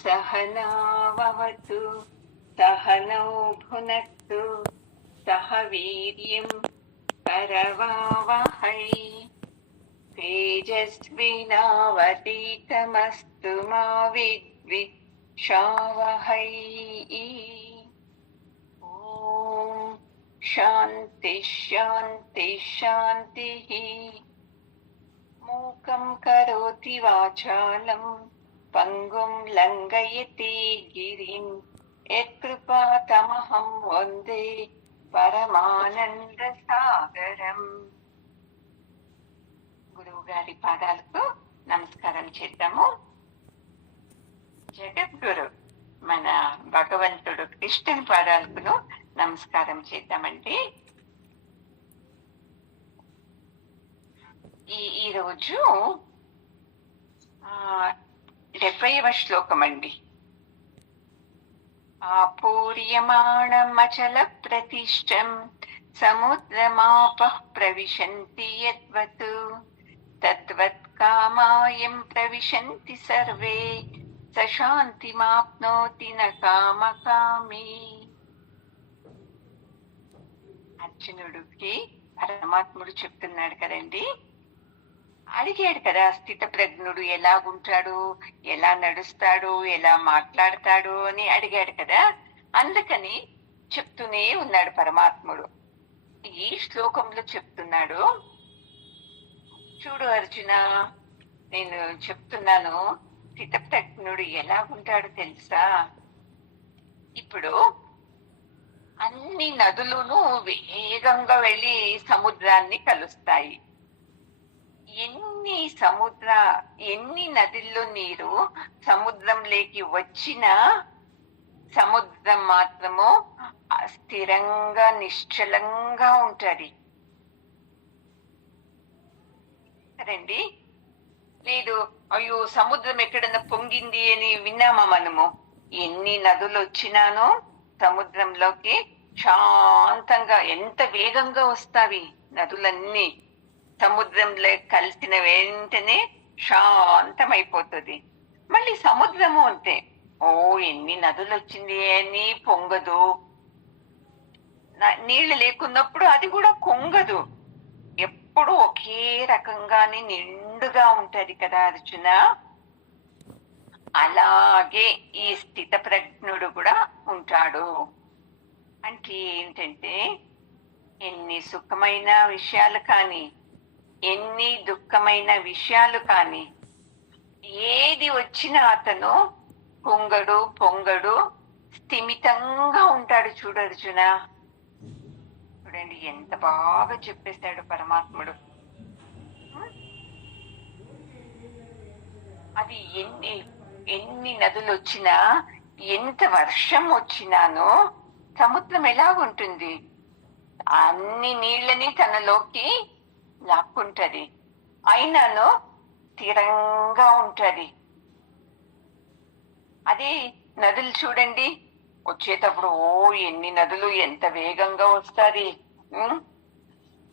सहनावतु सहनौ भुनक्तु सह वीर्यं करवावहै तेजस्विनावतीतमस्तु मा विद्विषावहै। ॐ शान्ति शान्ति शान्तिः। मूकं करोति वाचालं पंगुं लङ्घयति गिरिं यत्कृपातमहं वन्दे పరమానందసాగరం. గురువు గారి పాదాలకు నమస్కారం చేద్దాము. జగద్గురు మన భగవంతుడు కృష్ణుని పాదాలకు నమస్కారం చేద్దామండి. ఈరోజు 70వ శ్లోకం అండి. ఆపూర్యమాణమచల ప్రతిష్టం సముద్రమాపః ప్రవిశంతి యద్వత్ తద్వత్ కామాయం ప్రవిశంతి సర్వే స శాంతిమాప్నోతి న కామకామి. అర్జునుడికి పరమాత్ముడు చెప్తున్నాడు కదండి, అడిగాడు కదా, స్థిత ప్రజ్ఞుడు ఎలాగుంటాడు, ఎలా నడుస్తాడు, ఎలా మాట్లాడతాడు అని అడిగాడు కదా. అందుకని చెప్తూనే ఉన్నాడు పరమాత్ముడు. ఈ శ్లోకంలో చెప్తున్నాడు, చూడు అర్జున, నేను చెప్తున్నాను స్థిత ప్రజ్ఞుడు ఎలాగుంటాడు తెలుసా. ఇప్పుడు అన్ని నదులను వేగంగా వెళ్ళి సముద్రాన్ని కలుస్తాయి. ఎన్ని నదుల్లో నీరు సముద్రంలోకి వచ్చినా సముద్రం మాత్రము స్థిరంగా నిశ్చలంగా ఉంటది కదండి. లేదు అయ్యో సముద్రం ఎక్కడన్నా పొంగింది అని విన్నామా మనము? ఎన్ని నదులు వచ్చినానో సముద్రంలోకి శాంతంగా ఎంత వేగంగా వస్తావి నదులన్నీ. సముద్రంలో కలిసిన వెంటనే శాంతమైపోతుంది. మళ్ళీ సముద్రము అంతే, ఓ ఎన్ని నదులు వచ్చింది అని పొంగదు. నీళ్లు లేకున్నప్పుడు అది కూడా పొంగదు, ఎప్పుడు ఒకే రకంగానే నిండుగా ఉంటది కదా అర్జున. అలాగే ఈ స్థిత ప్రజ్ఞుడు కూడా ఉంటాడు. అంటే ఏంటంటే ఎన్ని సుఖమైన విషయాలు కానీ ఎన్ని దుఃఖమైన విషయాలు కానీ ఏది వచ్చినా అతను పొంగడు స్థిమితంగా ఉంటాడు. చూడు అర్జున, చూడండి ఎంత బాగా చెప్పేశాడు పరమాత్ముడు. అది ఎన్ని నదులు వచ్చినా ఎంత వర్షం వచ్చినానో సముద్రం ఎలాగుంటుంది, అన్ని నీళ్ళని తనలోకి లాక్కుంటది, అయినాను స్థిరంగా ఉంటది. అదే నదులు చూడండి, వచ్చేటప్పుడు ఓ ఎన్ని నదులు ఎంత వేగంగా వస్తాది,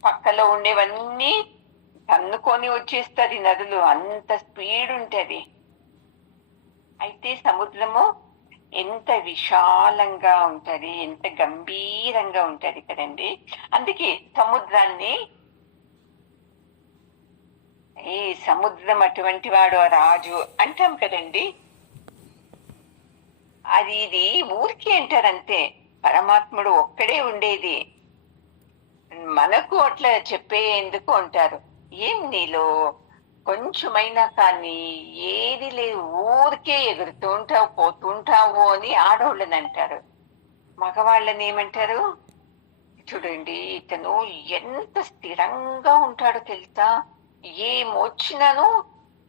పక్కలో ఉండేవన్నీ తన్నుకొని వచ్చేస్తుంది నదులు, అంత స్పీడ్ ఉంటది. అయితే సముద్రము ఎంత విశాలంగా ఉంటది, ఎంత గంభీరంగా ఉంటది కదండి. అందుకే సముద్రాన్ని ఈ సముద్రం అటువంటి వాడు రాజు అంటాం కదండి. ఇది ఊరికి అంటారంతే, పరమాత్ముడు ఒక్కడే ఉండేది. మనకు అట్లా చెప్పేందుకు అంటారు, ఏం నీలో కొంచెమైనా కానీ ఏది లేదు, ఊరికే ఎగురుతుంటావు పోతుంటావు అని ఆడవాళ్ళని అంటారు. మగవాళ్ళని ఏమంటారు? చూడండి ఇతను ఎంత స్థిరంగా ఉంటాడో తెలుసా, ఏమొచ్చినాను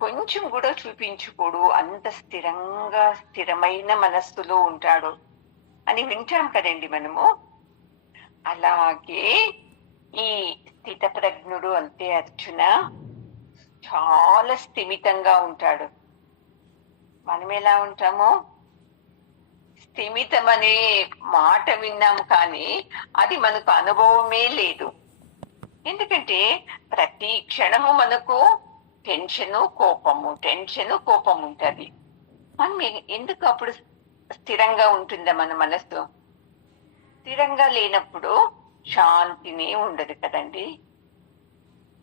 కొంచెం కూడా చూపించుకోడు, అంత స్థిరమైన మనస్సులో ఉంటాడు అని వింటాం కదండి మనము. అలాగే ఈ స్థిత ప్రజ్ఞుడు అంతే అర్జున, చాలా స్థిమితంగా ఉంటాడు. మనం ఎలా ఉంటామో, స్థిమితం అనే మాట విన్నాము కానీ అది మనకు అనుభవమే లేదు. ఎందుకంటే ప్రతి క్షణము మనకు టెన్షన్ కోపం ఉంటది. మనం ఎందుకు అప్పుడు స్థిరంగా ఉంటుందా మన మనసు? స్థిరంగా లేనప్పుడు శాంతినే ఉండదు కదండి.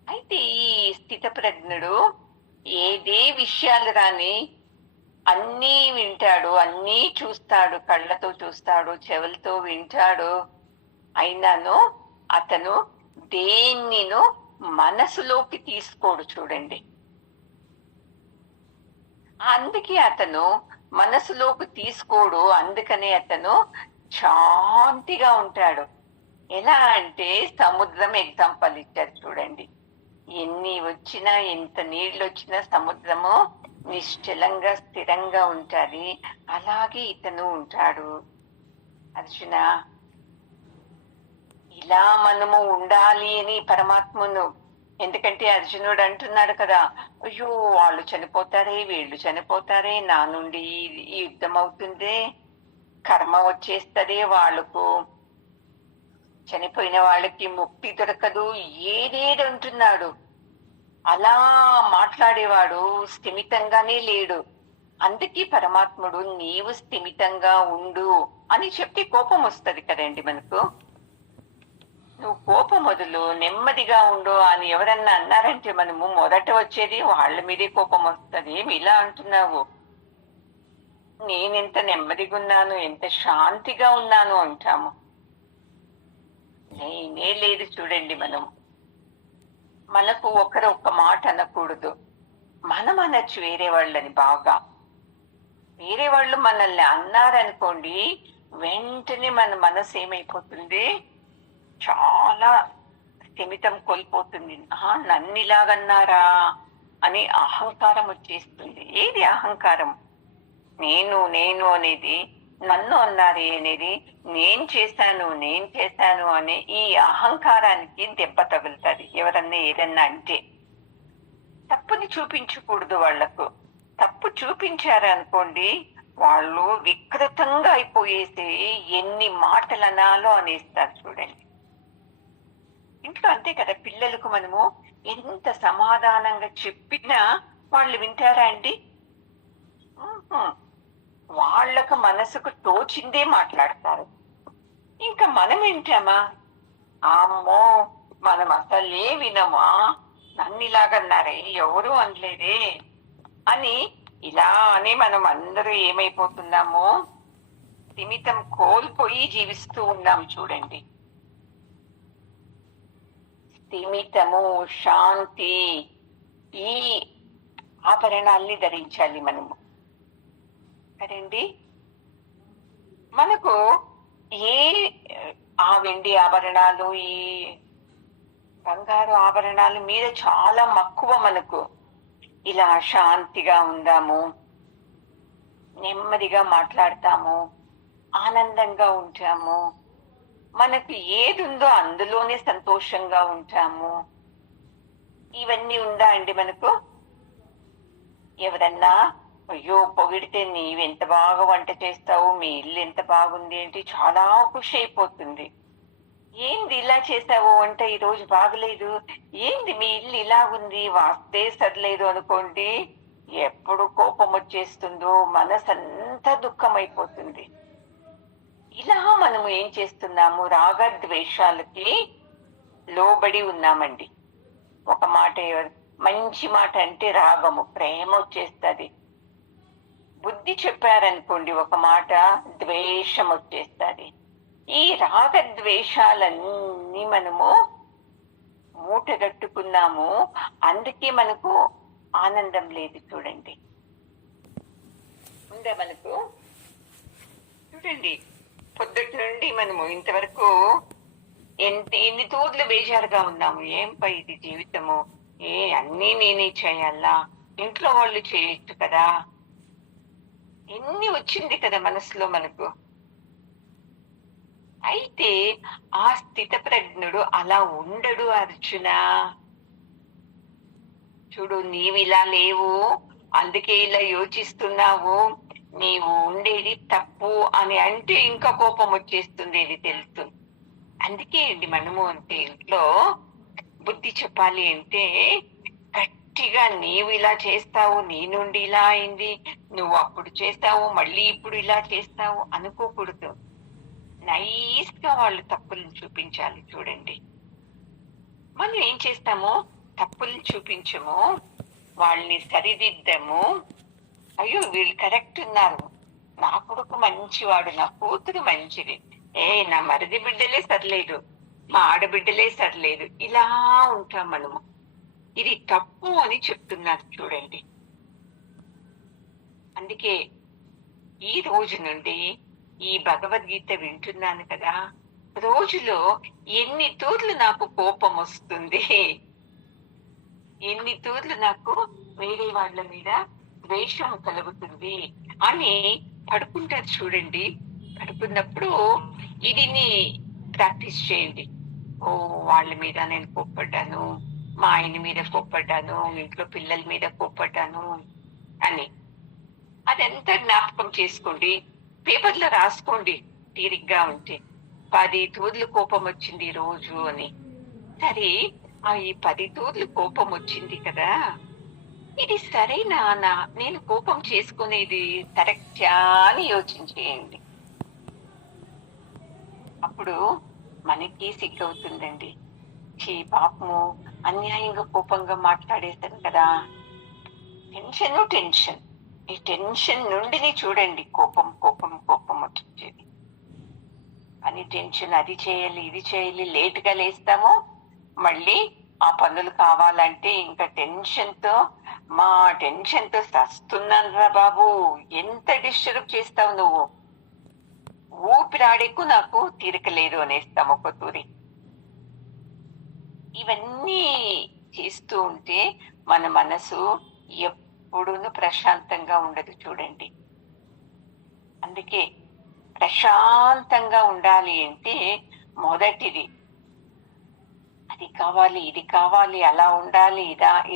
అయితే ఈ స్థితప్రజ్ఞుడు ఏదే విషయాలు రాని అన్నీ వింటాడు, అన్నీ చూస్తాడు, కళ్ళతో చూస్తాడు, చెవులతో వింటాడు. అయినాను అతను దేన్నిను మనసులోకి తీసుకోడు చూడండి. అందుకే అతను మనసులోకి తీసుకోడు, అందుకనే అతను శాంతిగా ఉంటాడు. ఎలా అంటే సముద్రం ఎగ్జాంపుల్ ఇచ్చారు చూడండి. ఎన్ని వచ్చినా, ఎంత నీళ్ళు వచ్చినా సముద్రము నిశ్చలంగా స్థిరంగా ఉంటుంది. అలాగే ఇతను ఉంటాడు. అర్జున, ఇలా మనము ఉండాలి అని పరమాత్మను, ఎందుకంటే అర్జునుడు అంటున్నాడు కదా, అయ్యో వాళ్ళు చనిపోతారే, వీళ్ళు చనిపోతారే, నా నుండి ఈ యుద్ధం అవుతుందే, కర్మ వచ్చేస్తదే, వాళ్ళకు చనిపోయిన వాళ్ళకి ముక్తి దొరకదు, ఏదేది అంటున్నాడు. అలా మాట్లాడేవాడు స్థిమితంగానే లేడు. అందుకే పరమాత్ముడు నీవు స్థిమితంగా ఉండు అని చెప్పి కోపం వస్తుంది కదండి మనకు. నువ్వు కోపం వదులు, నెమ్మదిగా ఉండు అని ఎవరన్నా అన్నారంటే మనము మొదట వచ్చేది వాళ్ళ మీదే కోపం వస్తుంది. ఏమి ఇలా అంటున్నావు, నేనెంత నెమ్మదిగా ఉన్నాను, ఎంత శాంతిగా ఉన్నాను అంటాము. నేనే లేదు చూడండి. మనకు ఒకరు ఒక్క మాట అనకూడదు. మనం అనొచ్చు వేరే వాళ్ళని. బాగా వేరే వాళ్ళు మనల్ని అన్నారనుకోండి, వెంటనే మన మనసు ఏమైపోతుంది, చాలా స్థిమితం కోల్పోతుంది. నన్నిలాగన్నారా అని అహంకారం వచ్చేస్తుంది. ఏది అహంకారం? నేను నేను అనేది, నన్ను అన్నారే అనేది, నేను చేశాను అనే ఈ అహంకారానికి దెబ్బ తగులుతుంది. ఎవరన్నా ఏదన్నా అంటే తప్పుని చూపించకూడదు వాళ్లకు. తప్పు చూపించారనుకోండి, వాళ్ళు వికృతంగా అయిపోయేసి ఎన్ని మాటలు అనాలో అనేస్తారు చూడండి. ఇంట్లో అంతే కదా, పిల్లలకు మనము ఎంత సమాధానంగా చెప్పినా వాళ్ళు వింటారా అండి? వాళ్ళకు మనసుకు తోచిందే మాట్లాడతారు. ఇంకా మనం వింటామా? అమ్మో, మనం అసలే వినమా, నన్నిలాగన్నారే, ఎవరు అనలేదే అని ఇలా అని మనం అందరూ ఏమైపోతున్నాము, స్థిమితం కోల్పోయి జీవిస్తూ ఉన్నాం చూడండి. స్థిమితము, శాంతి, ఈ ఆభరణాల్ని ధరించాలి మనము కదండి. మనకు ఆ వెండి ఆభరణాలు, ఈ బంగారు ఆభరణాలు మీద చాలా మక్కువ మనకు. ఇలా శాంతిగా ఉందాము, నెమ్మదిగా మాట్లాడతాము, ఆనందంగా ఉంటాము, మనకు ఏది ఉందో అందులోనే సంతోషంగా ఉంటాము. ఇవన్నీ ఉందా అండి మనకు? ఎవరన్నా అయ్యో పొగిడితే, నీవెంత బాగా వంట చేస్తావు, మీ ఇల్లు ఎంత బాగుంది ఏంటి, చాలా ఖుషి అయిపోతుంది. ఏంది ఇలా చేసావు వంట, ఈ రోజు బాగలేదు, ఏంది మీ ఇల్లు ఇలాగుంది, వాస్తే సర్లేదు అనుకోండి, ఎప్పుడు కోపం వచ్చేస్తుందో, మనసంతా దుఃఖం అయిపోతుంది. ఇలా మనము ఏం చేస్తున్నాము, రాగద్వేషాలకి లోబడి ఉన్నామండి. ఒక మాట, మంచి మాట అంటే రాగము, ప్రేమ వచ్చేస్తుంది. బుద్ధి చెప్పారనుకోండి ఒక మాట, ద్వేషం వచ్చేస్తుంది. ఈ రాగద్వేషాలన్నీ మనము మూటగట్టుకున్నాము. అందుకే మనకు ఆనందం లేదు చూడండి. ఉందా మనకు? చూడండి, పొద్దుటి నుండి మనము ఇంతవరకు ఎన్ని తూర్లు బేజారుగా ఉన్నాము. ఏం పై ఇది జీవితము, అన్నీ నేనే చేయాలా, ఇంట్లో వాళ్ళు చేయొచ్చు కదా, ఎన్ని వచ్చింది కదా మనసులో మనకు. అయితే ఆ స్థిత ప్రజ్ఞుడు అలా ఉండడు అర్జున. చూడు, నీవు ఇలా లేవు, అందుకే ఇలా యోచిస్తున్నావు, నీవు ఉండేది తప్పు అని అంటే ఇంకా కోపం వచ్చేస్తుంది, ఇది తెలుసు. అందుకే అండి మనము అంటే ఇంట్లో బుద్ధి చెప్పాలి అంటే గట్టిగా నీవు ఇలా చేస్తావు, నీ నుండి ఇలా అయింది, నువ్వు అప్పుడు చేస్తావు, మళ్ళీ ఇప్పుడు ఇలా చేస్తావు అనుకోకూడదు. నైస్ గా వాళ్ళు తప్పులను చూపించాలి. చూడండి, మనం ఏం చేస్తాము, తప్పులు చూపించము, వాళ్ళని సరిదిద్దము. అయ్యో వీళ్ళు కరెక్ట్ ఉన్నారు, నా కొడుకు మంచివాడు, నా కూతురు మంచిది, నా మరిది బిడ్డలే సరిలేదు, మా ఆడబిడ్డలే సరిలేదు, ఇలా ఉంటాం మనము. ఇది తప్పు అని చెప్తున్నారు చూడండి. అందుకే ఈ రోజు నుండి ఈ భగవద్గీత వింటున్నాను కదా, రోజులో ఎన్ని తూర్లు నాకు కోపం వస్తుంది, ఎన్ని తూర్లు నాకు వేరే వాళ్ళ మీద ద్వేషం కలుగుతుంది అని పడుకుంటారు చూడండి. పడుకున్నప్పుడు ఇదిని ప్రాక్టీస్ చేయండి. ఓ వాళ్ళ మీద నేను కోప్పడ్డాను, మా ఆయన మీద కోప్పడ్డాను, ఇంట్లో పిల్లల మీద కోప్పడ్డాను అని అదంతా జ్ఞాపకం చేసుకోండి. పేపర్లో రాసుకోండి తీరిగ్గా ఉంటే. 10 తూర్లు కోపం వచ్చింది రోజు అని. సరే, ఈ 10 తూర్లు కోపం వచ్చింది కదా, ఇది సరేనా, నేను కోపం చేసుకునేది కరెక్టా అని యోచించేయండి. అప్పుడు మనకి సిగ్గవుతుందండి. పాపము అన్యాయంగా కోపంగా మాట్లాడేశాను కదా. టెన్షన్, ఈ టెన్షన్ నుండిని చూడండి కోపం కోపం కోపం వచ్చేది అని. టెన్షన్, అది చేయాలి ఇది చేయాలి, లేటుగా లేస్తాము, మళ్ళీ ఆ పనులు కావాలంటే ఇంకా టెన్షన్తో సస్తున్నాను రా బాబు, ఎంత డిస్టర్బ్ చేస్తావు నువ్వు, ఊపిరాడేకు నాకు తీరికలేదు అనేస్తాం ఒక తూరి. ఇవన్నీ చేస్తూ ఉంటే మన మనసు ఎప్పుడూను ప్రశాంతంగా ఉండదు చూడండి. అందుకే ప్రశాంతంగా ఉండాలి అంటే మొదటిది, అది కావాలి ఇది కావాలి, అలా ఉండాలి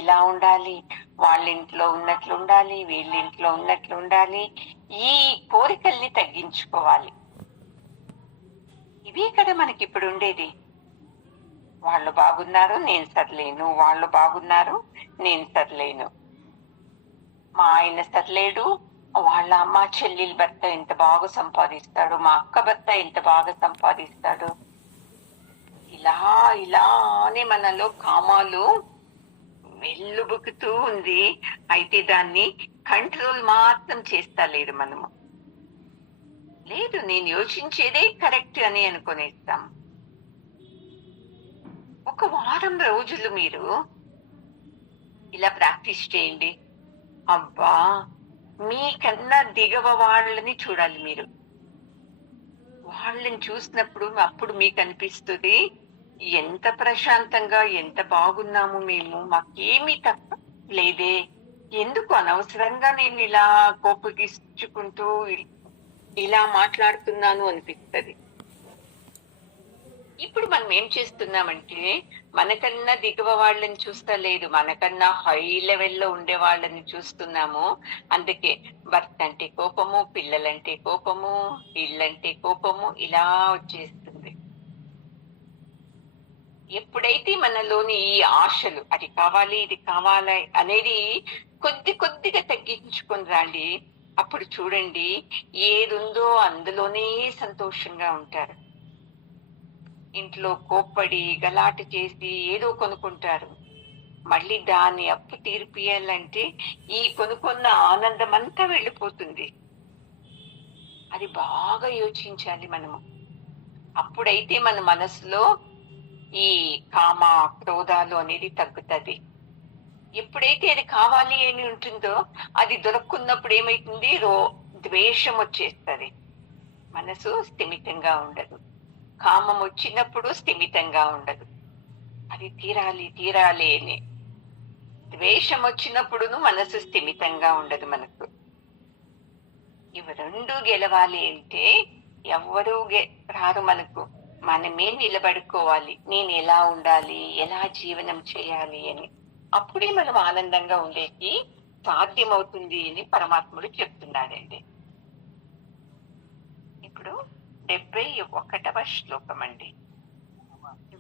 ఇలా ఉండాలి, వాళ్ళింట్లో ఉన్నట్లు ఉండాలి, వీళ్ళింట్లో ఉన్నట్లు ఉండాలి, ఈ కోరికల్ని తగ్గించుకోవాలి. ఇవే కదా మనకి ఇప్పుడు ఉండేది. వాళ్ళు బాగున్నారు నేను సర్లేను, వాళ్ళు బాగున్నారు నేను సర్లేను, మా ఆయన సర్లేడు, వాళ్ళ అమ్మ చెల్లెల భర్త ఎంత బాగా సంపాదిస్తాడు, మా అక్క భర్త ఎంత బాగా సంపాదిస్తాడు, ఇలానే మనలో కామాలు వెల్లుబుకుతూ ఉంది. అయితే దాన్ని కంట్రోల్ మాత్రం చేస్తా లేదు మనము. లేదు, నేను యోచించేదే కరెక్ట్ అని అనుకునేస్తాం. ఒక వారం రోజులు మీరు ఇలా ప్రాక్టీస్ చేయండి. అబ్బా, మీకన్నా దిగవ వాళ్ళని చూడాలి మీరు. వాళ్ళని చూసినప్పుడు అప్పుడు మీకు అనిపిస్తుంది, ఎంత ప్రశాంతంగా ఎంత బాగున్నాము మేము, మాకేమీ తప్ప లేదే, ఎందుకు అనవసరంగా నేను ఇలా కోపగించుకుంటూ ఇలా మాట్లాడుతున్నాను అనిపిస్తుంది. ఇప్పుడు మనం ఏం చేస్తున్నామంటే మనకన్నా దిగువ వాళ్ళని చూస్తా లేదు, మనకన్నా హై లెవెల్లో ఉండే వాళ్ళని చూస్తున్నాము. అందుకే భర్త అంటే కోపము, పిల్లలంటే కోపము, ఇళ్ళంటే కోపము, ఇలా వచ్చేస్తుంది. ఎప్పుడైతే మనలోని ఈ ఆశలు, అది కావాలి ఇది కావాలి అనేది కొద్దిగా తగ్గించుకొని రండి, అప్పుడు చూడండి ఏదుందో అందులోనే సంతోషంగా ఉంటారు. ఇంట్లో కోప్పడి గలాట చేసి ఏదో కొనుక్కుంటారు, మళ్ళీ దాన్ని అప్పు తీర్పియాలంటే ఈ కొనుక్కున్న ఆనందం అంతా వెళ్ళిపోతుంది. అది బాగా యోచించాలి మనము. అప్పుడైతే మన మనసులో ఈ కామ క్రోధాలు అనేది తగ్గుతుంది. ఎప్పుడైతే అది కావాలి అని ఉంటుందో అది దొరుకున్నప్పుడు ఏమైతుంది, ద్వేషం వచ్చేస్తుంది, మనసు స్థిమితంగా ఉండదు. కామం వచ్చినప్పుడు స్థిమితంగా ఉండదు, అది తీరాలి అని. ద్వేషం వచ్చినప్పుడును మనసు స్థిమితంగా ఉండదు మనకు. ఇవి రెండు గెలవాలి అంటే ఎవ్వరూ రారు మనకు, మనమే నిలబడుకోవాలి. నేను ఎలా ఉండాలి, ఎలా జీవనం చేయాలి అని. అప్పుడే మనం ఆనందంగా ఉండేది సాధ్యమవుతుంది అని పరమాత్ముడు చెప్తున్నాడండి. ఇప్పుడు 71వ శ్లోకం అండి.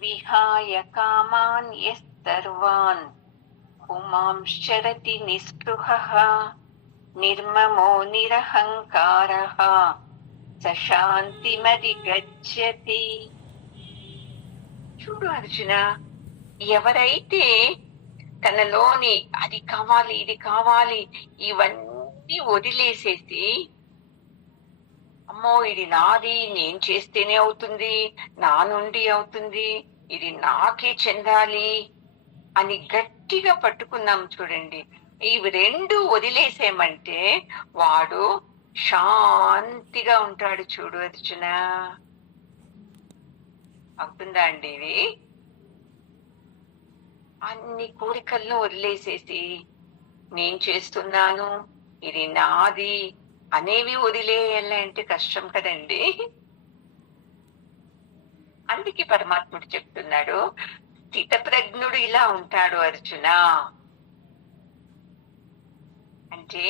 విహాయ కామాన్ యస్ సర్వాన్ పుమాంశ్చరతి నిస్పృహః నిర్మమో నిరహంకారః స శాంతిమధిగచ్చతి. చూడు అర్జున, ఎవరైతే తనలోని అది కావాలి ఇది కావాలి ఇవన్నీ వదిలేసేసి, అమ్మో ఇది నాది, నేను చేస్తేనే అవుతుంది, నా నుండి అవుతుంది, ఇది నాకే చెందాలి అని గట్టిగా పట్టుకున్నాం చూడండి, ఇవి రెండు వదిలేసేమంటే వాడు శాంతిగా ఉంటాడు. చూడు అర్జున, అవుతుందా అండి ఇది? అన్ని కోరికలను వదిలేసేసి నేను చేస్తున్నాను, ఇది నాది అనేవి వదిలేయాలంటే కష్టం కదండి. అందుకే పరమాత్ముడు చెప్తున్నాడు, స్థితప్రజ్ఞుడు ఇలా ఉంటాడు అర్జున. అంటే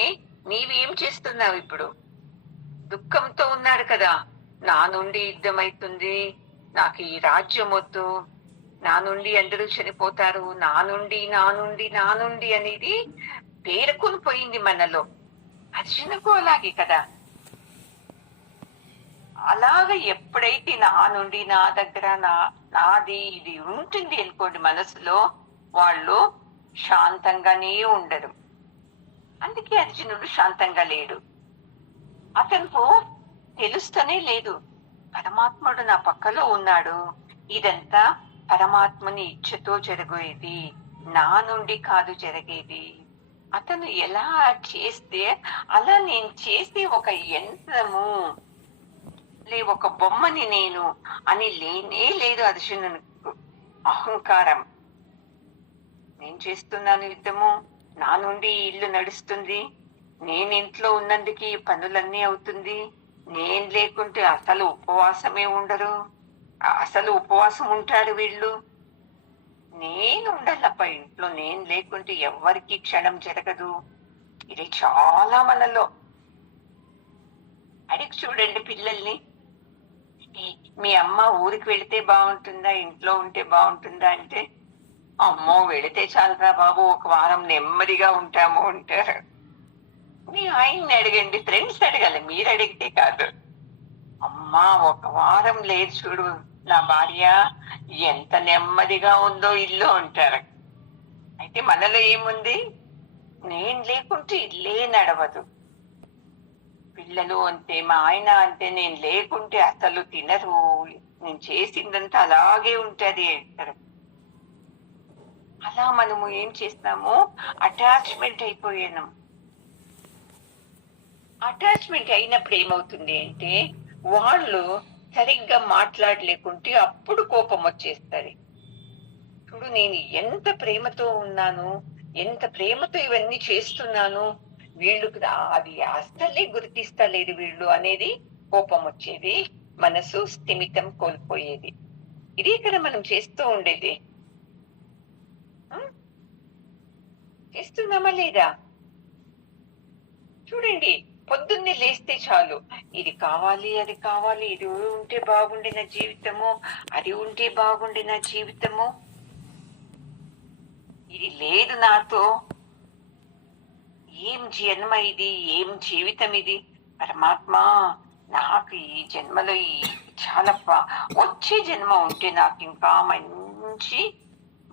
నీవేం చేస్తున్నావు ఇప్పుడు? దుఃఖంతో ఉన్నాడు కదా, నా నుండి యుద్ధం అవుతుంది, నాకు ఈ రాజ్యం వద్దు, నా నుండి అందరూ చనిపోతారు, నా నుండి నా నుండి నా నుండి అనేది పేరుకొని పోయింది మనలో. అర్జునకు అలాగే కదా. అలాగ ఎప్పుడైతే నా నుండి నా దగ్గర నాది ఇది ఉంటుంది అనుకోండి మనసులో, వాళ్ళు శాంతంగానే ఉండరు. అందుకే అర్జునుడు శాంతంగా లేడు. అతనికి తెలుస్తూనే లేదు, పరమాత్ముడు నా పక్కలో ఉన్నాడు, ఇదంతా పరమాత్మని ఇచ్చతో జరిగేది, నా నుండి కాదు జరిగేది. అతను ఎలా చేస్తే అలా నేను చేసే ఒక యంత్రము ఒక బొమ్మని నేను అని లేనే లేదు అర్జునునికి. అహంకారం, నేను చేస్తున్నాను యుద్ధము, నా నుండి ఇల్లు నడుస్తుంది, నేను ఇంట్లో ఉన్నందుకు ఈ పనులన్నీ అవుతుంది, నేను లేకుంటే అసలు ఉపవాసమే ఉండరు, అసలు ఉపవాసం ఉంటారు వీళ్ళు, నేను ఉండాలప్ప ఇంట్లో, నేను లేకుంటే ఎవరికి క్షణం జరగదు. ఇది చాలా మనలో. అడిగి చూడండి పిల్లల్ని, మీ అమ్మ ఊరికి వెళితే బాగుంటుందా ఇంట్లో ఉంటే బాగుంటుందా అంటే, అమ్మో వెళితే చాలరా బాబు, ఒక వారం నెమ్మదిగా ఉంటాము అంటారు. మీ ఆయన్ని అడగండి, ఫ్రెండ్స్ అడగాలి, మీరు అడిగితే కాదు. అమ్మా ఒక వారం లేదు చూడు నా భార్య, ఎంత నెమ్మదిగా ఉందో ఇల్లు అంటారు. అయితే మనలో ఏముంది? నేను లేకుంటే ఇల్లే నడవదు. పిల్లలు అంతే, మా ఆయన అంతే, నేను లేకుంటే అసలు తినరు, నేను చేసిందంతా అలాగే ఉంటది అంటారు. అలా మనము ఏం చేస్తాము? అటాచ్మెంట్ అయిపోయాను. అటాచ్మెంట్ అయినప్పుడు ఏమవుతుంది అంటే, వాళ్ళు సరిగ్గా మాట్లాడలేకుంటే అప్పుడు కోపం వచ్చేస్తుంది. చూడు నేను ఎంత ప్రేమతో ఉన్నాను, ఎంత ప్రేమతో ఇవన్నీ చేస్తున్నాను, వీళ్ళు అది అస్సలే గుర్తిస్తలేదు వీళ్ళు అనేది కోపం వచ్చేది, మనసు స్థిమితం కోల్పోయేది. ఇదే కదా మనం చేస్తూ ఉండేది. చేస్తున్నామా లేదా? చూడండి, పొద్దున్నే లేస్తే చాలు, ఇది కావాలి అది కావాలి, ఇది ఉంటే బాగుండే నా జీవితము, అది ఉంటే బాగుండే నా జీవితము, ఇది లేదు నాతో, ఏం జన్మ ఇది, ఏం జీవితం ఇది, పరమాత్మ నాకు ఈ జన్మలో చాలా వచ్చే జన్మ ఉంటే నాకు ఇంకా మంచి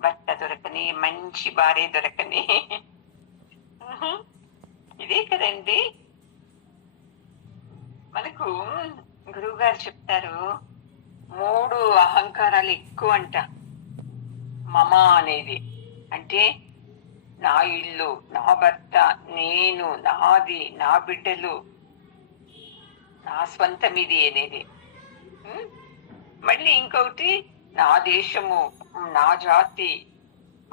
భర్త దొరకని, మంచి భార్య దొరకని. ఇదే కదండి మనకు గురువు గారు చెప్తారు, 3 అహంకారాలు ఎక్కువ అంట. మమ అనేది అంటే నా ఇల్లు, నా భర్త, నేను, నాది, నా బిడ్డలు, నా స్వంతం ఇది అనేది. మళ్ళీ ఇంకొకటి నా దేశము, నా జాతి,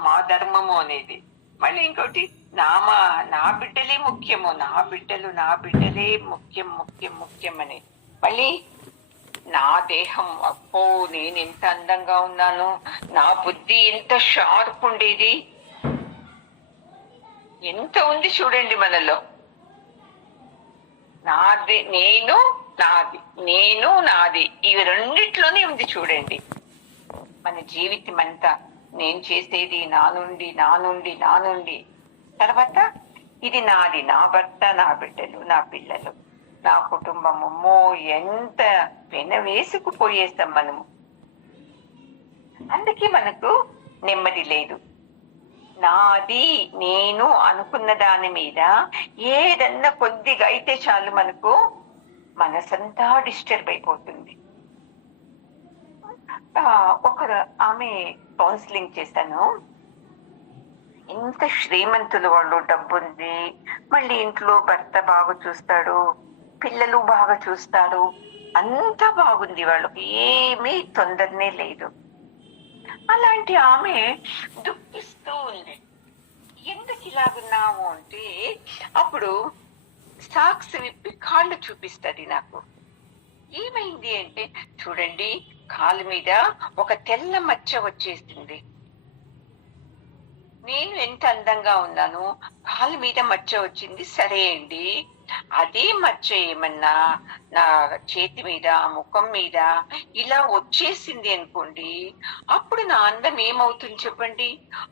మా ధర్మము అనేది. మళ్ళీ ఇంకొకటి నా బిడ్డలే ముఖ్యము, నా బిడ్డలే ముఖ్యం ముఖ్యం ముఖ్యం అని. మళ్ళీ నా దేహం, అప్పో నేను ఎంత అందంగా ఉన్నాను, నా బుద్ధి ఎంత షార్ప్ ఉండేది, ఎంత ఉంది చూడండి మనలో. నాది, నేను నాది, ఇవి రెండిట్లోనే ఉంది చూడండి మన జీవితం అంతా. నేను చేసేది నా నుండి నా నుండి నా నుండి. తర్వాత ఇది నాది, నా భర్త, నా బిడ్డలు, నా పిల్లలు, నా కుటుంబం. అమ్మో, ఎంత వెనవేసుకుపోయేస్తాం మనము. అందుకే మనకు నెమ్మది లేదు. నాది నేను అనుకున్న దాని మీద ఏదన్నా కొద్దిగా అయితే చాలు మనకు మనసంతా డిస్టర్బ్ అయిపోతుంది. ఒకరు ఆమె కౌన్సిలింగ్ చేశాను. ఎంత శ్రీమంతులు వాళ్ళు, డబ్బుంది, మళ్ళీ ఇంట్లో భర్త బాగా చూస్తాడు, పిల్లలు బాగా చూస్తారు, అంతా బాగుంది, వాళ్ళకి ఏమీ తొందరనే లేదు. అలాంటి ఆమె దుఃఖిస్తూ ఉంది. ఎందుకు ఇలాగున్నావు అంటే అప్పుడు సాక్స్ విప్పి కాళ్ళు చూపిస్తుంది నాకు. ఏమైంది అంటే, చూడండి, కాలు మీద ఒక తెల్ల మచ్చ వచ్చేసింది. నేను ఎంత అందంగా ఉన్నాను, కాలు మీద మచ్చ వచ్చింది. సరే అండి, అదే మచ్చ ఏమన్నా నా చేతి మీద, ముఖం మీద ఇలా వచ్చేసింది అనుకోండి, అప్పుడు నా అందం ఏమవుతుంది చెప్పండి?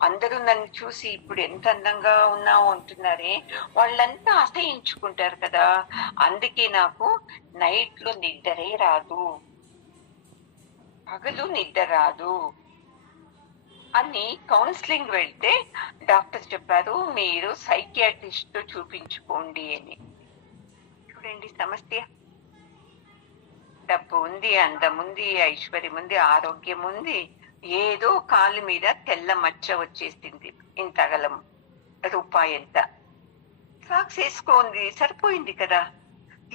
అందరూ నన్ను చూసి ఇప్పుడు ఎంత అందంగా ఉన్నావు అంటున్నారే, వాళ్ళంతా అసహించుకుంటారు కదా. అందుకే నాకు నైట్ లో నిద్రే రాదు, పగలు నిద్ర రాదు అని కౌన్సిలింగ్ వెళ్తే డాక్టర్ చెప్పారు, మీరు సైకియాట్రిస్ట్ చూపించుకోండి అని. చూడండి సమస్య. డబ్బు ఉంది, అందం ఉంది, ఐశ్వర్యం ఉంది, ఆరోగ్యం ఉంది, ఏదో కాలు మీద తెల్ల మచ్చ వచ్చేసింది. ఇంతగలం రూపాయి ఎంత, సాక్స్ వేసుకోండి సరిపోయింది కదా.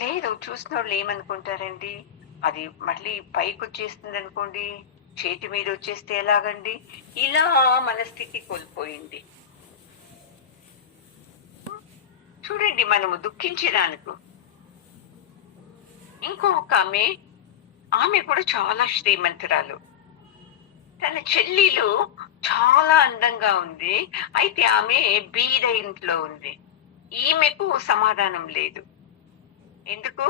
లేదు, చూసిన వాళ్ళు ఏమనుకుంటారండి, అది మళ్ళీ పైకి వచ్చేస్తుంది అనుకోండి, చేతి మీద వచ్చేస్తే ఎలాగండి? ఇలా మన స్థితి కోల్పోయింది. చూడండి, మనము దుఃఖించడానికి. ఇంకొక ఆమె కూడా చాలా శ్రీమంతురాలు. తన చెల్లెలు చాలా అందంగా ఉంది, అయితే ఆమె బీద ఇంట్లో ఉంది. ఈమెకు సమాధానం లేదు. ఎందుకు?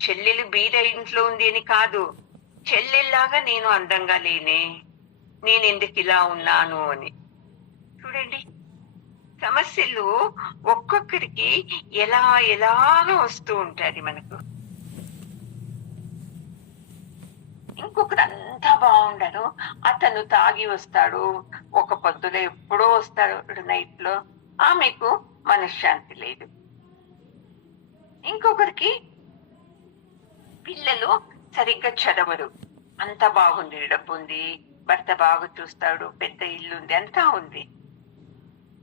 చెల్లెలు బీద ఇంట్లో ఉంది అని కాదు, చెల్లెల్లాగా నేను అందంగా లేనే, నేను ఎందుకు ఇలా ఉన్నాను అని. చూడండి, సమస్యలు ఒక్కొక్కరికి ఎలాగా వస్తూ ఉంటాయి మనకు. ఇంకొకరు అంతా బాగుండరు, అతను తాగి వస్తాడు, ఒక పొద్దులో ఎప్పుడో వస్తాడు నైట్ లో, ఆమెకు మనశ్శాంతి లేదు. ఇంకొకరికి పిల్లలు సరిగ్గా చదవరు, అంతా బాగుంది, డబ్బు ఉంది, భర్త బాగా చూస్తాడు, పెద్ద ఇల్లు ఉంది, అంతా ఉంది,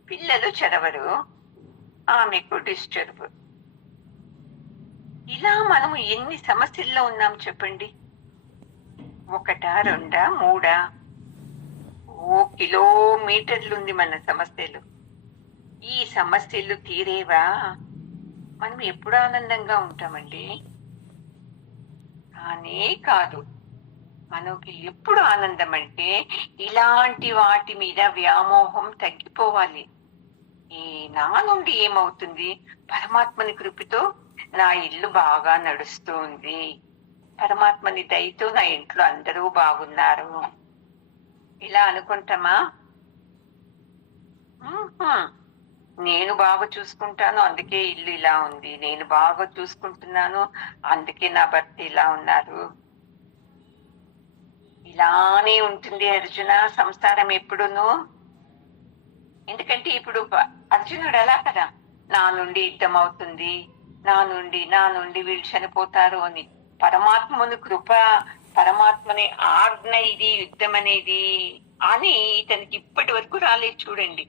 పిల్లలు చదవరు, ఆమెకు డిస్టర్బ్. ఇలా మనము ఎన్ని సమస్యల్లో ఉన్నాం చెప్పండి? ఒకటా, రెండా, మూడా? కిలోమీటర్లు ఉంది మన సమస్యలు. ఈ సమస్యలు తీరేవా మనం ఎప్పుడు ఆనందంగా ఉంటామండి? కానీ కాదు. మనకి ఎప్పుడు ఆనందం అంటే ఇలాంటి వాటి మీద వ్యామోహం తగ్గిపోవాలి. ఈ నా నుండి ఏమవుతుంది? పరమాత్మని కృపతో నా ఇల్లు బాగా నడుస్తూ ఉంది, పరమాత్మని దయతో నా ఇంట్లో అందరూ బాగున్నారు, ఇలా అనుకుంటామా? నేను బాగా చూసుకుంటాను అందుకే ఇల్లు ఇలా ఉంది, నేను బాగా చూసుకుంటున్నాను అందుకే నా భర్త ఇలా ఉన్నారు. ఇలానే ఉంటుంది అర్జున సంసారం ఎప్పుడును. ఎందుకంటే ఇప్పుడు అర్జునుడు ఎలా కదా, నా నుండి యుద్ధం అవుతుంది, నా నుండి వీళ్ళు చనిపోతారు అని. పరమాత్మని కృప, పరమాత్మని ఆజ్ఞ ఇది యుద్ధం అనేది అని ఇతనికి ఇప్పటి వరకు రాలేదు. చూడండి,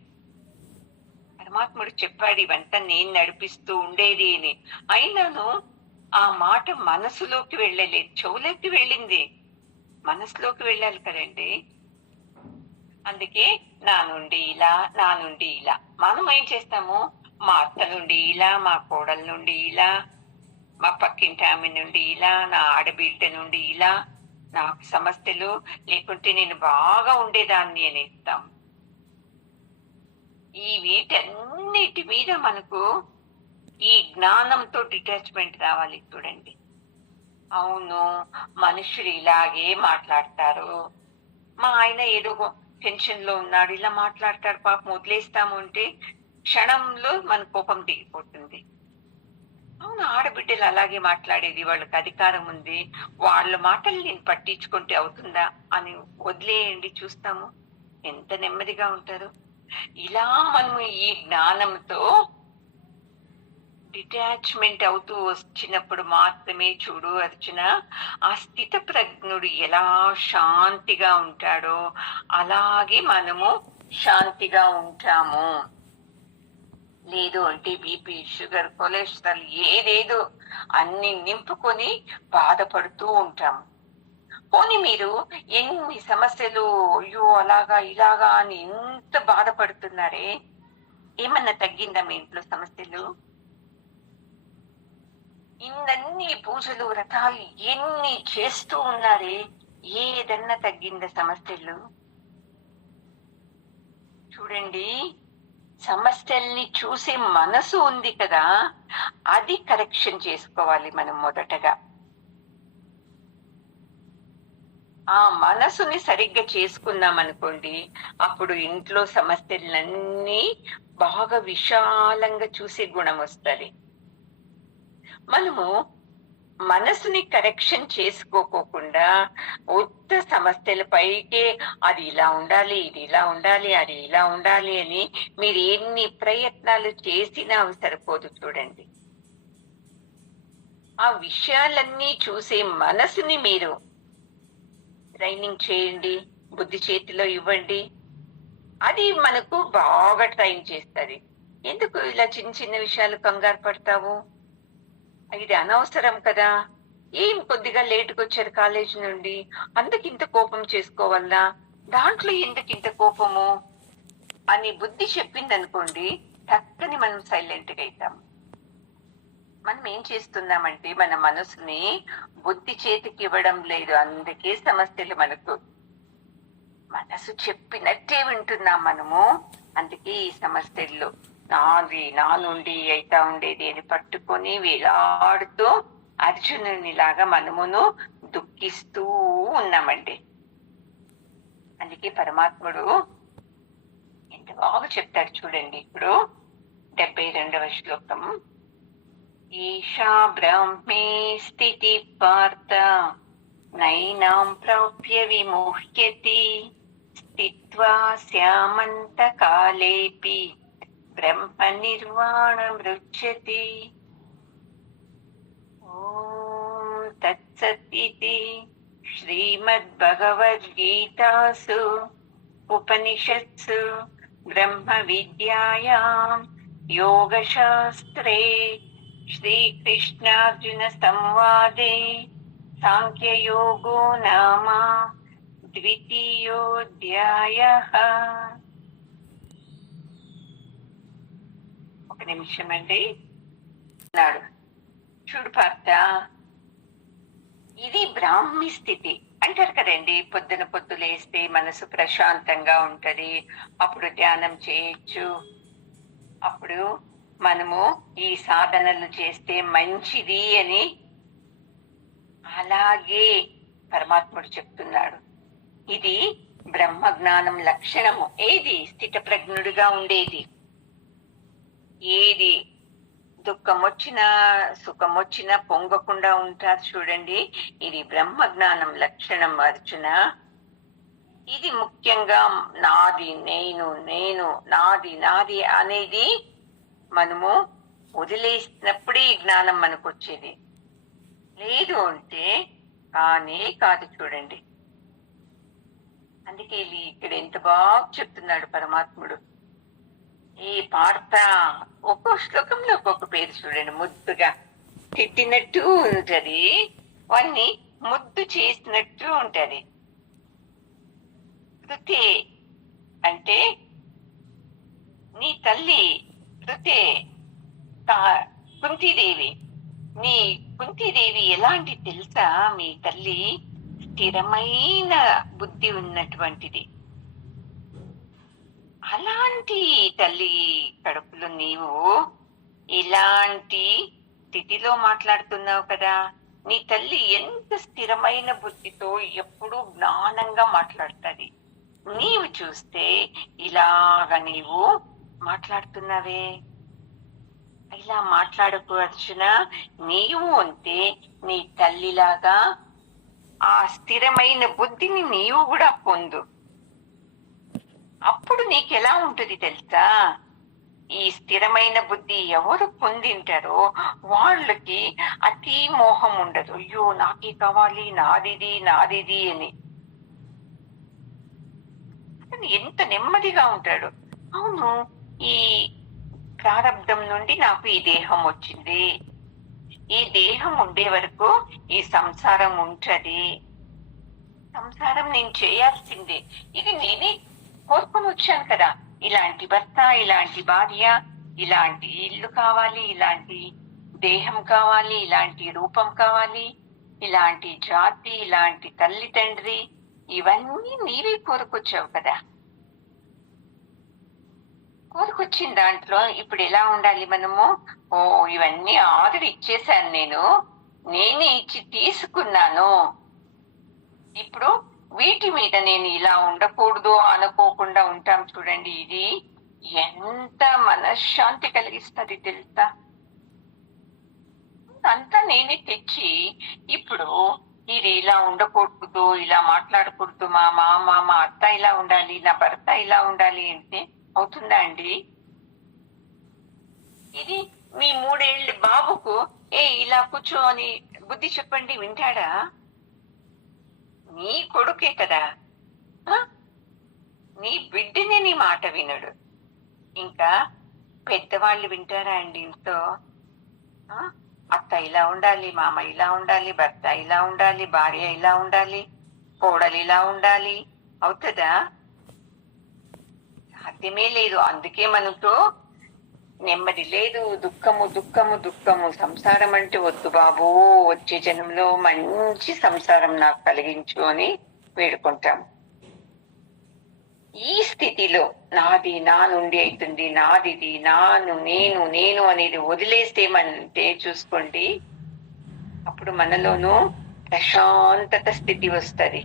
పరమాత్ముడు చెప్పాడు ఇవంతా నేను నడిపిస్తూ ఉండేది అని. అయినాను ఆ మాట మనసులోకి వెళ్ళలేదు, చెవులోకి వెళ్ళింది, మనసులోకి వెళ్ళాలి కదండి. అందుకే నా నుండి ఇలా. మనం ఏం చేస్తాము? మా అత్త నుండి ఇలా, మా కోడల నుండి ఇలా, మా పక్కింటి ఆమె నుండి ఇలా, నా ఆడబిడ్డ నుండి ఇలా, నాకు సమస్యలు లేకుంటే నేను బాగా ఉండేదాన్ని అని ఇస్తాం. ఈ వీటన్నిటి మీద మనకు ఈ జ్ఞానంతో డిటాచ్మెంట్ రావాలి. చూడండి, అవును మనుషులు ఇలాగే మాట్లాడతారు, మా ఆయన ఏదో టెన్షన్ లో ఉన్నాడు, ఇలా మాట్లాడతాడు, పాపం వదిలేస్తాము అంటే క్షణంలో మన కోపం దిగిపోతుంది. అవును, ఆడబిడ్డలు అలాగే మాట్లాడేది, వాళ్ళకి అధికారం ఉంది, వాళ్ళ మాటలు నేను పట్టించుకుంటే అవుతుందా అని వదిలేయండి, చూస్తాము ఎంత నెమ్మదిగా ఉంటారు. ఇలా మనము ఈ జ్ఞానంతో డిటాచ్మెంట్ అవుతూ వచ్చినప్పుడు మాత్రమే చూడు అర్జున, ఆ స్థిత ప్రజ్ఞుడు ఎలా శాంతిగా ఉంటాడో అలాగే మనము శాంతిగా ఉంటాము. లేదు అంటే బీపీ, షుగర్, కొలెస్ట్రాల్ ఏదేదో అన్ని నింపుకొని బాధపడుతూ ఉంటాము. పోనీ మీరు ఎన్ని సమస్యలు, అయ్యో అలాగా ఇలాగా అని ఎంత బాధపడుతున్నారే, ఏమన్నా తగ్గిందా మీ ఇంట్లో సమస్యలు? ఇన్నన్ని పూజలు వ్రతాలు ఎన్ని చేస్తూ ఉన్నారే, ఏదన్నా తగ్గిందా సమస్యలు? చూడండి, సమస్యల్ని చూసే మనసు ఉంది కదా, అది కరెక్షన్ చేసుకోవాలి మనం మొదటగా. ఆ మనసుని సరిగ్గా చేసుకున్నాం అనుకోండి, అప్పుడు ఇంట్లో సమస్యలన్నీ బాగా విశాలంగా చూసే గుణం వస్తుంది. మనము మనసుని కరెక్షన్ చేసుకోకుండా ఉత్త సమస్యల పైకే అది ఇలా ఉండాలి, ఇది ఇలా ఉండాలి, అది ఇలా ఉండాలి అని మీరు ఎన్ని ప్రయత్నాలు చేసినా సరిపోదు. చూడండి, ఆ విషయాలన్నీ చూసే మనసుని మీరు ట్రైనింగ్ చేయండి, బుద్ధి చేతిలో ఇవ్వండి, అది మనకు బాగా ట్రైన్ చేస్తుంది. ఎందుకు ఇలా చిన్న చిన్న విషయాలు కంగారు పడతావు? ఇది అనవసరం కదా, ఏం కొద్దిగా లేటుకు వచ్చారు కాలేజీ నుండి, అందుకింత కోపం చేసుకోవాలా, దాంట్లో ఎందుకింత కోపము అని బుద్ధి చెప్పింది అనుకోండి, చక్కని మనం సైలెంట్ గా అవుతాం. మనం ఏం చేస్తున్నామంటే మన మనసుని బుద్ధి చేతికి ఇవ్వడం లేదు, అందుకే సమస్యలు మనకు. మనసు చెప్పినట్టే వింటున్నాం మనము, అందుకే ఈ సమస్యల్లో నా నుండి అయితా ఉండేది అని పట్టుకొని వేలాడుతూ అర్జునునిలాగా మనమును దుఃఖిస్తూ ఉన్నామండి. అందుకే పరమాత్ముడు ఎంత బాగా చెప్తాడు చూడండి. ఇప్పుడు 72వ శ్లోకం, ఈశా బ్రహ్మే స్థితి పార్థ నైనాం ప్రాప్య విముహ్యతి స్థిత్వా స్యామంత కాలేపి బ్రహ్మ నిర్వాణమృచ్యతి. ఓం తత్సత్ ఇతి శ్రీమద్భగవద్గీతాసు ఉపనిషత్సు బ్రహ్మ విద్యాయాం యోగశాస్త్రే శ్రీకృష్ణార్జున సంవాదే సాంఖ్యయోగో నామ ద్వితీయోధ్యాయః. ఒక నిమిషం అండి. చూడు పార్థ, ఇది బ్రాహ్మీ స్థితి అంటారు కదండి. పొద్దులేస్తే మనసు ప్రశాంతంగా ఉంటది, అప్పుడు ధ్యానం చేయొచ్చు, అప్పుడు మనము ఈ సాధనలు చేస్తే మంచిది అని. అలాగే పరమాత్ముడు చెప్తున్నాడు, ఇది బ్రహ్మ జ్ఞానం లక్షణము. ఏది స్థిత ప్రజ్ఞుడిగా ఉండేది, ఏది దుఃఖం వచ్చినా సుఖం వచ్చినా పొంగకుండా ఉంటారు చూడండి, ఇది బ్రహ్మ జ్ఞానం లక్షణం అర్జున. ఇది ముఖ్యంగా నాది నేను నేను నాది నాది అనేది మనము వదిలేసినప్పుడే ఈ జ్ఞానం మనకు వచ్చేది. లేదు అంటే కానే కాదు. చూడండి, అందుకే ఇక్కడ ఎంత బాగా చెప్తున్నాడు పరమాత్ముడు. ఈ పార్త ఒక్కో శ్లోకంలో ఒక్కొక్క పేరు చూడండి, ముద్దుగా తిట్టినట్టు ఉంటది, వాన్ని ముద్దు చేసినట్టు ఉంటది. కృతే అంటే నీ తల్లి, కృతే కుంతీదేవి. నీ కుంతీదేవి ఎలాంటి తెలుసా? మీ తల్లి స్థిరమైన బుద్ధి ఉన్నటువంటిది. అలాంటి తల్లి కడుపులో నీవు ఇలాంటి స్థితిలో మాట్లాడుతున్నావు కదా. నీ తల్లి ఎంత స్థిరమైన బుద్ధితో ఎప్పుడూ జ్ఞానంగా మాట్లాడుతుంది. నీవు చూస్తే ఇలాగ నీవు మాట్లాడుతున్నావే. ఇలా మాట్లాడకు అర్జున. నీవు అంతే నీ తల్లిలాగా ఆ స్థిరమైన బుద్ధిని నీవు కూడా పొందు. అప్పుడు నీకెలా ఉంటుంది తెలుసా? ఈ స్థిరమైన బుద్ధి ఎవరు పొందింటారో వాళ్ళకి అతి మోహం ఉండదు. అయ్యో నాకే కావాలి, నాదిది నాదిది అని. అతను ఎంత నెమ్మదిగా ఉంటాడు. అవును, ఈ ప్రారంధం నుండి నాకు ఈ దేహం వచ్చింది, ఈ దేహం ఉండే వరకు ఈ సంసారం ఉంటది, సంసారం నేను చేయాల్సిందే, ఇది నేనే కోరుకొని వచ్చాను కదా. ఇలాంటి భర్త, ఇలాంటి భార్య, ఇలాంటి ఇల్లు కావాలి, ఇలాంటి దేహం కావాలి, ఇలాంటి రూపం కావాలి, ఇలాంటి జాతి, ఇలాంటి తల్లి తండ్రి, ఇవన్నీ నీవే కోరుకొచ్చావు కదా. కోరుకొచ్చిన దాంట్లో ఇప్పుడు ఎలా ఉండాలి మనము? ఓ ఇవన్నీ ఆర్డర్ ఇచ్చేసాను, నేనే ఇచ్చి తీసుకున్నాను. ఇప్పుడు వీటి మీద నేను ఇలా ఉండకూడదు అనుకోకుండా ఉంటాం చూడండి. ఇది ఎంత మనశ్శాంతి కలిగిస్తుంది తెలుసా? అంతా నేనే తెచ్చి ఇప్పుడు ఇది ఇలా ఉండకూడదు, ఇలా మాట్లాడకూడదు, మా మామ మా అత్త ఇలా ఉండాలి, నా భర్త ఇలా ఉండాలి అంటే అవుతుందా అండి? ఇది మీ 3 ఏళ్ళ బాబుకు ఇలా కూర్చో అని బుద్ధి చెప్పండి, వింటాడా? నీ కొడుకే కదా, నీ బిడ్డనే నీ మాట వినడు. ఇంకా పెద్దవాళ్ళు వింటారా అండి ఇంట్లో? అత్త ఇలా ఉండాలి, మామ ఇలా ఉండాలి, భర్త ఇలా ఉండాలి, భార్య ఇలా ఉండాలి, కోడలు ఇలా ఉండాలి, అవుతుందా? సాధ్యమే లేదు. అందుకే మనతో నెమ్మది లేదు, దుఃఖము దుఃఖము దుఃఖము. సంసారం అంటే వద్దు బాబు, వచ్చే జన్మలో మంచి సంసారం నాకు కలిగించు అని వేడుకుంటాం. ఈ స్థితిలో నాది నా నుండి అవుతుంది, నాదిది నాను నేను నేను అనేది వదిలేసేమంటే చూసుకోండి, అప్పుడు మనలోనూ ప్రశాంతత స్థితి వస్తుంది.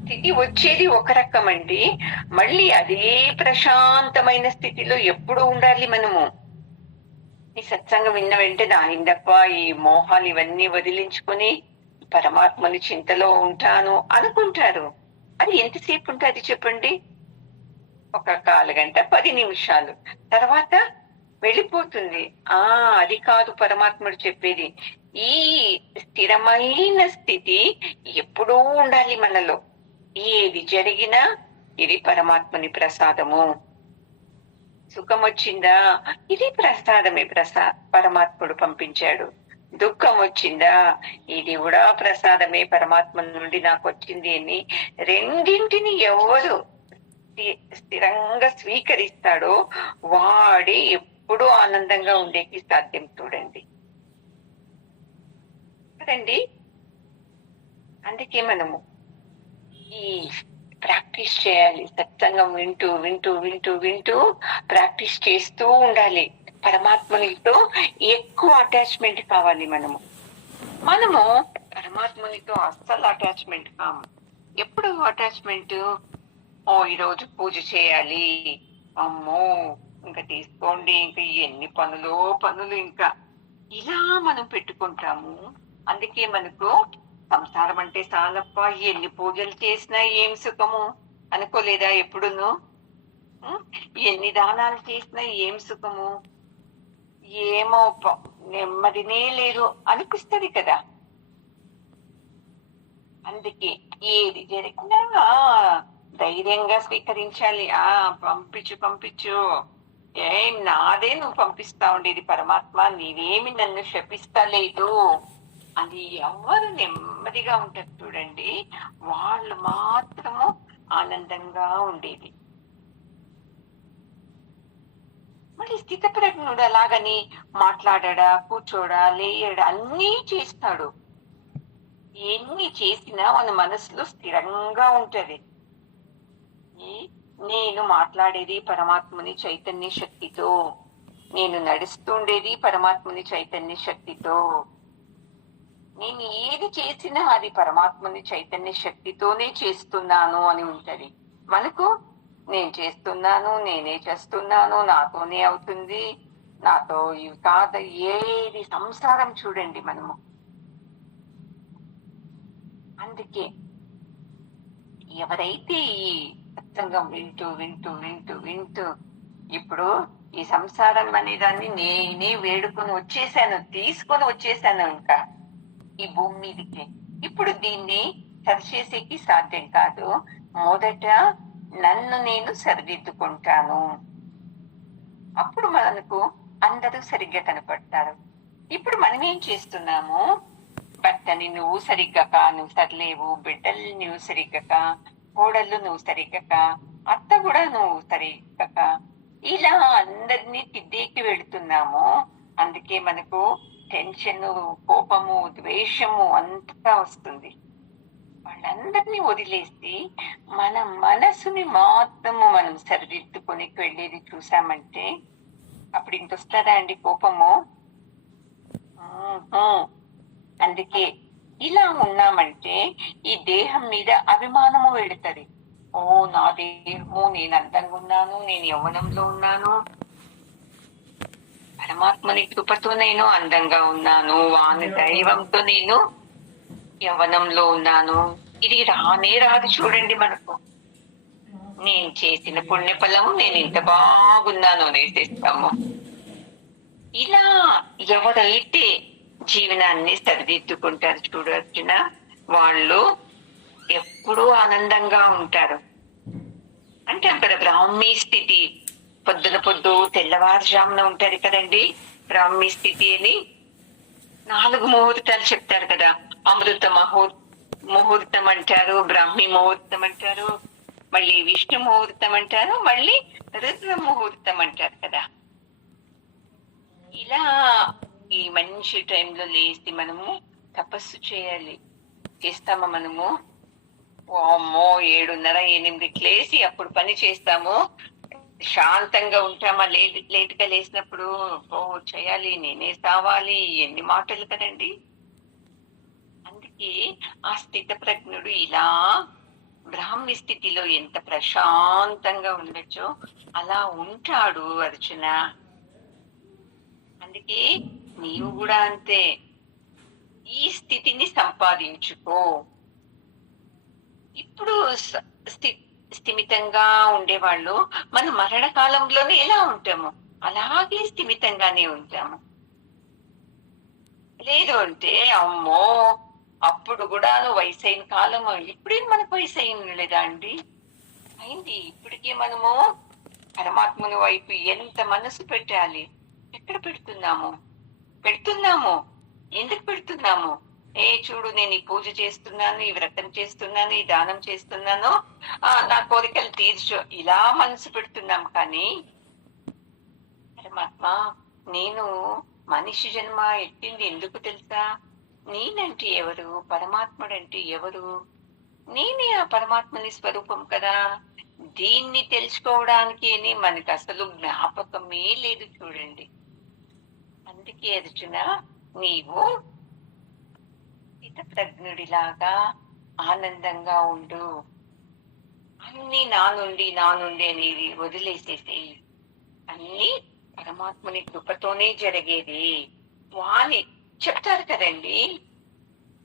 స్థితి వచ్చేది ఒక రకం అండి. మళ్ళీ అదే ప్రశాంతమైన స్థితిలో ఎప్పుడు ఉండాలి మనము? ఈ సత్సంగం విన్న వెంటనే అయిందప్ప, ఈ మోహాలు ఇవన్నీ వదిలించుకొని పరమాత్మని చింతలో ఉంటాను అనుకుంటారు. అది ఎంతసేపు ఉంటుంది చెప్పండి? ఒక 1/4 గంట 10 నిమిషాలు, తర్వాత వెళ్ళిపోతుంది. అది కాదు పరమాత్ముడు చెప్పేది. ఈ స్థిరమైన స్థితి ఎప్పుడూ ఉండాలి మనలో. ఏది జరిగినా ఇది పరమాత్మని ప్రసాదము. సుఖం వచ్చిందా, ఇది ప్రసాదమే, పరమాత్ముడు పంపించాడు. దుఃఖం వచ్చిందా, ఇది కూడా ప్రసాదమే, పరమాత్మ నుండి నాకు వచ్చింది అని రెండింటిని ఎవరు స్థిరంగా స్వీకరిస్తాడో వాడే ఎప్పుడూ ఆనందంగా ఉండేకి సాధ్యం. చూడండి కదండి. అందుకే మనము ఈ ప్రాక్టీస్ చేయాలి. సత్సంగం వింటూ వింటూ వింటూ వింటూ ప్రాక్టీస్ చేస్తూ ఉండాలి. పరమాత్మనితో ఎక్కువ అటాచ్మెంట్ కావాలి. మనము పరమాత్మనితో అస్సలు అటాచ్మెంట్ కాము. ఎప్పుడు అటాచ్మెంట్? ఈరోజు పూజ చేయాలి, అమ్మో ఇంకా తీసుకోండి, ఇంకా ఎన్ని పనులు ఇంకా ఇలా మనం పెట్టుకుంటాము. అందుకే మనకు సంసారం అంటే చాలప్ప, ఎన్ని పూజలు చేసినా ఏం సుఖము అనుకోలేదా ఎప్పుడును? ఎన్ని దానాలు చేసినా ఏం సుఖము, ఏమో నెమ్మదినే లేదు అనిపిస్తుంది కదా. అందుకే ఏది జరిగినా ధైర్యంగా స్వీకరించాలి. పంపించు, ఏం నాదే నువ్వు పంపిస్తా ఉండేది పరమాత్మ, నీవేమి నన్ను శపిస్తలేదు అని ఎవరు నెమ్మదిగా ఉంటారు చూడండి, వాళ్ళు మాత్రము ఆనందంగా ఉండేది. మళ్ళీ స్థితప్రజ్ఞుడు అలాగని మాట్లాడా, కూర్చోడా, లేయడా అన్నీ చేస్తాడు. ఎన్ని చేసినా మన మనసులో స్థిరంగా ఉంటది. నేను మాట్లాడేది పరమాత్ముని చైతన్య శక్తితో, నేను నడుస్తుండేది పరమాత్ముని చైతన్య శక్తితో, నేను ఏది ఏది చేసినా అది పరమాత్మని చైతన్య శక్తితోనే చేస్తున్నాను అని ఉంటది. మనకు నేను చేస్తున్నాను, నేనే చేస్తున్నాను, నాతోనే అవుతుంది, నాతో ఇవి కాదు, ఏది సంసారం చూడండి మనము. అందుకే ఎవరైతే ఈ సత్సంగం వింటూ వింటూ వింటూ వింటూ ఇప్పుడు ఈ సంసారం అనే దాన్ని నేనే వేడుకొని వచ్చేసాను, తీసుకొని వచ్చేసాను ఇంకా ఈ భూమి మీదకి. ఇప్పుడు దీన్ని సరిచేసేకి సాధ్యం కాదు. మొదట నన్ను నేను సరిదిద్దుకుంటాను, అప్పుడు మనకు అందరూ సరిగ్గా కనపడతారు. ఇప్పుడు మనం ఏం చేస్తున్నాము? భర్తని నువ్వు సరిగ్గా నువ్వు సరిలేవు, బిడ్డల్ని నువ్వు సరిగ్గా, కోడళ్ళు నువ్వు సరిగ్గా, అత్త కూడా నువ్వు సరిగ్గా, ఇలా అందరినీ తిద్దేకి వెళుతున్నాము. అందుకే మనకు టెన్షన్, కోపము, ద్వేషము అంతా వస్తుంది. వాళ్ళందరినీ వదిలేసి మన మనసుని మాత్రము మనం సరిదిద్దుకొని వెళ్ళేది చూసామంటే అప్పుడు ఇంకొస్తుందా అండి కోపము? అందుకే ఇలా ఉన్నామంటే ఈ దేహం మీద అభిమానము వెళుతుంది. ఓ నా దేహము, నేను అందంగా ఉన్నాను, నేను యవ్వనంలో ఉన్నాను, పరమాత్మని కృపతో నేను అందంగా ఉన్నాను, వాని దైవంతో నేను యవ్వనంలో ఉన్నాను. ఇది రానే రాదు చూడండి మనకు. నేను చేసిన పుణ్యఫలము నేను ఇంత బాగున్నాను అనేసిస్తాము. ఇలా ఎవరైతే జీవనాన్ని సరిదిద్దుకుంటారు చూడొచ్చిన వాళ్ళు ఎప్పుడూ ఆనందంగా ఉంటారు. అంటే అక్కడ బ్రాహ్మీ స్థితి, పొద్దు తెల్లవారుజామున ఉంటది కదండి బ్రాహ్మీ స్థితి అని. 4 ముహూర్తాలు చెప్తారు కదా. అమృత ముహూర్తం అంటారు, బ్రాహ్మీ ముహూర్తం అంటారు, మళ్ళీ విష్ణు ముహూర్తం అంటారు, మళ్ళీ రుద్ర ముహూర్తం అంటారు కదా. ఇలా ఈ మంచి టైంలో లేచి మనము తపస్సు చేయాలి. చేస్తామా మనము? అమ్మో 7:30-8కి లేచి అప్పుడు పని చేస్తాము. శాంతంగా ఉంటామా? లేటుగా లేచినప్పుడు ఓ చేయాలి, నేనే కావాలి, ఎన్ని మాటలు కదండి. అందుకే ఆ స్థిత ప్రజ్ఞుడు ఇలా బ్రాహ్మీ స్థితిలో ఎంత ప్రశాంతంగా ఉండొచ్చో అలా ఉంటాడు అర్జున. అందుకే నీవు కూడా అంతే, ఈ స్థితిని సంపాదించుకో. ఇప్పుడు స్థిమితంగా ఉండేవాళ్ళు మన మరణ కాలంలోనే ఎలా ఉంటాము అలాగే స్థిమితంగానే ఉంటాము. లేదు అంటే అమ్మో అప్పుడు కూడా వయసు అయిన కాలం, ఇప్పుడేం మనకు వయసు అయిన లేదా అండి? అయింది. ఇప్పటికే మనము పరమాత్మని వైపు ఎంత మనసు పెట్టాలి. ఎక్కడ పెడుతున్నాము? ఎందుకు పెడుతున్నాము? చూడు, నేను ఈ పూజ చేస్తున్నాను, ఈ వ్రతం చేస్తున్నాను, ఈ దానం చేస్తున్నాను, నా కోరికలు తీర్చు, ఇలా మనసు పెడుతున్నాం. కానీ పరమాత్మ నేను మనిషి జన్మ ఎత్తింది ఎందుకు తెలుసా? నేనంటే ఎవరు, పరమాత్ముడంటే ఎవరు? నేనే ఆ పరమాత్మని స్వరూపం కదా. దీన్ని తెలుసుకోవడానికి మనకి అసలు జ్ఞాపకమే లేదు చూడండి. అందుకే అర్జున, నీవు స్థితప్రజ్ఞుడిలాగా ఆనందంగా ఉండు. అన్ని నా నుండి అనేది వదిలేసేసేయి. అన్ని పరమాత్మని కృపతోనే జరిగేది. వాని చెప్తారు కదండి,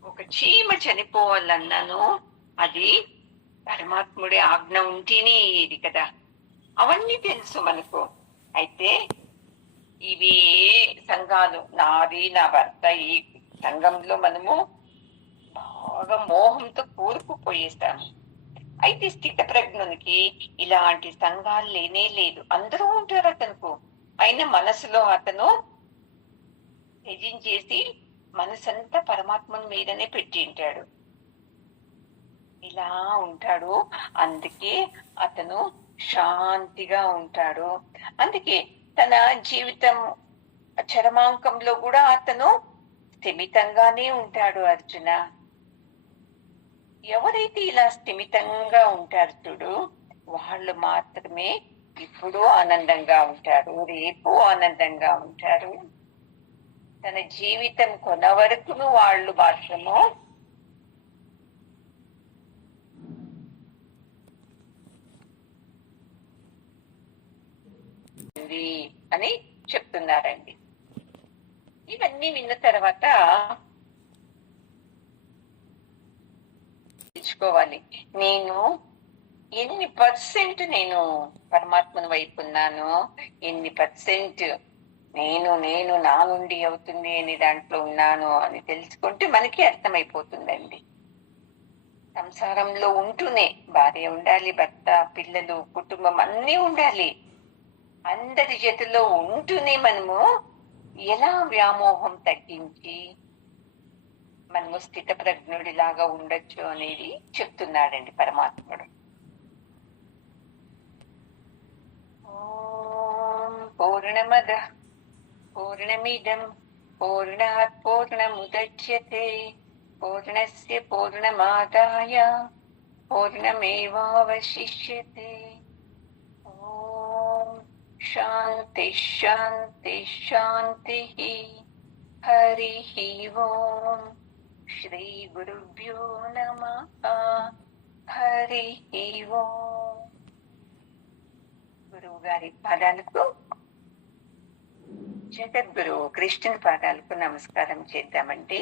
ఒక చీమ చనిపోవాలన్నాను అది పరమాత్ముడి ఆజ్ఞ ఉంటేనే ఇది కదా. అవన్నీ తెలుసు మనకు. అయితే ఇవి సంఘాలు, నాది నా భర్త, ఈ సంఘంలో మనము బాగా మోహంతో కూరుకుపోయేస్తాము. అయితే స్థిత ప్రజ్ఞునికి ఇలాంటి సంఘాలు లేనే లేదు. అందరూ ఉంటారు అతనుకు. అయినా మనసులో అతను త్యజించేసి మనసంతా పరమాత్మ మీదనే పెట్టింటాడు. ఇలా ఉంటాడు. అందుకే అతను శాంతిగా ఉంటాడు. అందుకే తన జీవితం చరమాంకంలో కూడా అతను స్థిమితంగానే ఉంటాడు అర్జున. ఎవరైతే ఇలా స్థిమితంగా ఉంటారు చూడు, వాళ్ళు మాత్రమే ఇప్పుడు ఆనందంగా ఉంటారు, రేపు ఆనందంగా ఉంటారు. తన జీవితం కొన వరకును వాళ్ళు మాత్రము అవుతుంది అని చెప్తున్నారండి. ఇవన్నీ విన్న తర్వాత తెలుసుకోవాలి, నేను ఎన్ని పర్సెంట్ నేను పరమాత్మను వైపు ఉన్నానో, ఎన్ని పర్సెంట్ నేను నేను నా నుండి అవుతుంది అని దాంట్లో ఉన్నాను అని తెలుసుకుంటే మనకి అర్థమైపోతుందండి. సంసారంలో ఉంటూనే భార్య ఉండాలి, భర్త, పిల్లలు, కుటుంబం అన్నీ ఉండాలి. అందరి జతలో ఉంటూనే మనము ఎలా వ్యామోహం తగ్గించి మనము స్థిత ప్రజ్ఞుడిలాగా ఉండొచ్చు అనేది చెప్తున్నాడండి పరమాత్ముడు. ఓం పూర్ణమద పూర్ణమిదం పూర్ణాత్ పూర్ణముదచ్యతే పూర్ణస్య పూర్ణమాదాయ పూర్ణమేవావశిష్యతే. ఓం శాంతి శాంతి శాంతి. హరి ఓం. శ్రీ గురుభ్యో నమః. హరి ఓం. గురువు గారి పాదాలకు, జగద్గురు కృష్ణుని పాదాలకు నమస్కారం చేద్దామండి.